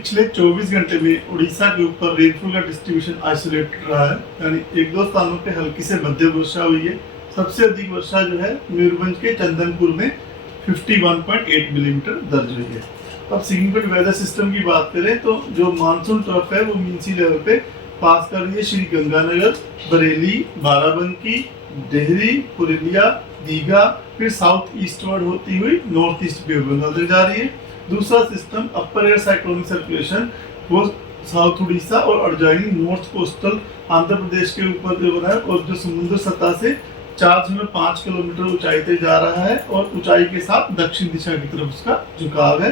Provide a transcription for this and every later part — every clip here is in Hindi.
पिछले 24 घंटे में उड़ीसा के ऊपर रेनफॉल का डिस्ट्रीब्यूशन आइसोलेटेड रहा है, यानी एक दो स्थानों पे हल्की से मध्यम वर्षा हुई है। सबसे अधिक वर्षा जो है मयूरभंज के चंदनपुर में 51.8 मिलीमीटर दर्ज हुई है। अब सिग्निफिकेंट वेदर सिस्टम की बात करें तो जो मानसून ट्रफ है वो मीन सी लेवल पे पास कर रही है श्री गंगानगर, बरेली, बाराबंकी, डेहरी, पुरुलिया, दीघा, फिर साउथ ईस्टवर्ड होती हुई north east bay of Bengal तक जा रही है। दूसरा system upper air cyclonic circulation वो साउथ उड़ीसा और adjoining north coastal Andhra Pradesh के ऊपर जो बना है और जो समुद्र सतह से 4.5 किलोमीटर ऊंचाई तक जा रहा है और ऊंचाई के साथ दक्षिण दिशा की तरफ उसका झुकाव है।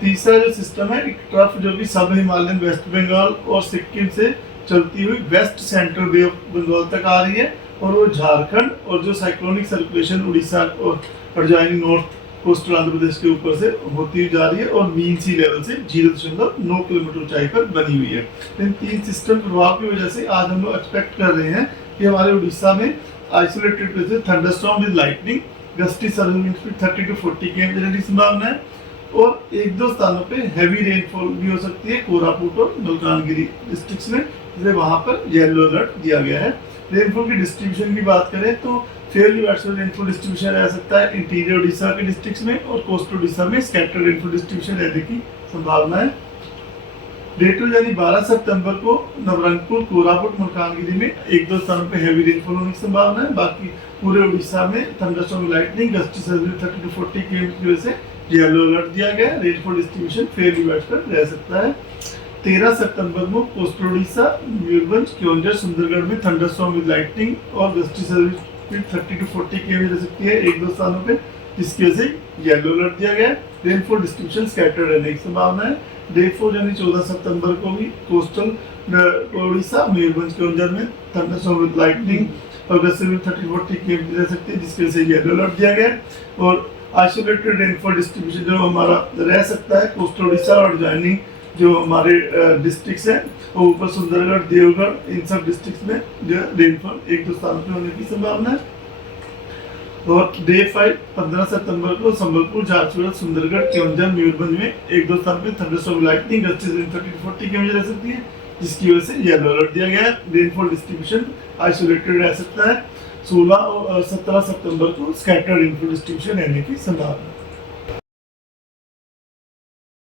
तीसरा जो सिस्टम है एक ट्रफ जो कि सब हिमालयन वेस्ट बंगाल और सिक्किम से चलती हुई west central bay of Bengal तक आ रही है और वो झारखंड और जो साइक्लोनिक सर्कुलेशन उड़ीसा और adjoining north coastal Andhra Pradesh के ऊपर से होती हुई जा रही है और मीन सी लेवल से 0.9 किलोमीटर ऊंचाई पर बनी हुई है। इन तीन सिस्टम प्रभाव की वजह से आज हम लोग एक्सपेक्ट कर रहे हैं कि हमारे उड़ीसा में isolated places thunderstorm with lightning, gusty service wind speed 30 to 40 km की संभावना है और एक दो स्थानों पे हैवी रेनफॉल भी हो सकती है कोरापुट और मलकानगिरी डिस्ट्रिक्ट्स में, इसलिए वहां पर येलो अलर्ट दिया गया है। रेनफॉल की डिस्ट्रीब्यूशन की बात करें तो फेयरली वाइडस्प्रेड रेनफॉल डिस्ट्रीब्यूशन रह सकता है इंटीरियर उड़ीसा के डिस्ट्रिक्ट्स में और कोस्टल उड़ीसा में स्कैटर्ड रेनफॉल डिस्ट्रीब्यूशन रहने की संभावना है। डे 2 यानी 12 सितंबर को नवरंगपुर, कोरापुट, मलकानगिरी में एक दो स्थानों पे हैवी रेनफॉल होने की संभावना है। बाकी पूरे उड़ीसा में thunderstorm lightning, gusty service 30 to 40 km की वजह से येलो अलर्ट दिया गया है। रेनफॉल डिस्ट्रीब्यूशन फेयरली वाइडस्प्रेड रह सकता है। 13 सितंबर को कोस्टल उड़ीसा, मयूरभंज, क्योंझर, सुंदरगढ़ में थंडरस्टॉर्म विद लाइटनिंग और गस्टी सर्विस 30 to 40 km रह सकती है एक दो स्थानों पे, जिसकी वजह से येलो अलर्ट दिया गया है। रेनफॉल डिस्ट्रीब्यूशन स्कैटर्ड रहने की संभावना है। डे 4 यानी 14 सितंबर को भी कोस्टल उड़ीसा, मयूरभंज, क्योंझर में थंडरस्टॉर्म विद लाइटनिंग और गस्टी सर्विस 30 to 40 km रह सकती है, जिसकी वजह से येलो अलर्ट दिया गया है। और आइसोलेटेड रेनफॉल डिस्ट्रीब्यूशन जो हमारा रह सकता है कोस्टल उड़ीसा और अडजाइनिंग जो हमारे डिस्ट्रिक्ट्स हैं और ऊपर सुंदरगढ़, देवगढ़, इन सब डिस्ट्रिक्ट्स में जो रेनफॉल एक दो स्थानों पे होने की संभावना है। और डे 5 15 सितंबर को संबलपुर, झारसुगुड़ा, सुंदरगढ़, क्योंझर, मयूरभंज में एक दो स्थान पे thunderstorm lightning, gusty service 30 to 40 km रह सकती है, जिसकी वजह से येलो अलर्ट दिया गया है। रेनफॉल डिस्ट्रीब्यूशन आइसोलेटेड रह सकता है। 16 और 17 सितंबर को स्कैटर्ड रेनफॉल डिस्ट्रीब्यूशन रहने की संभावना है।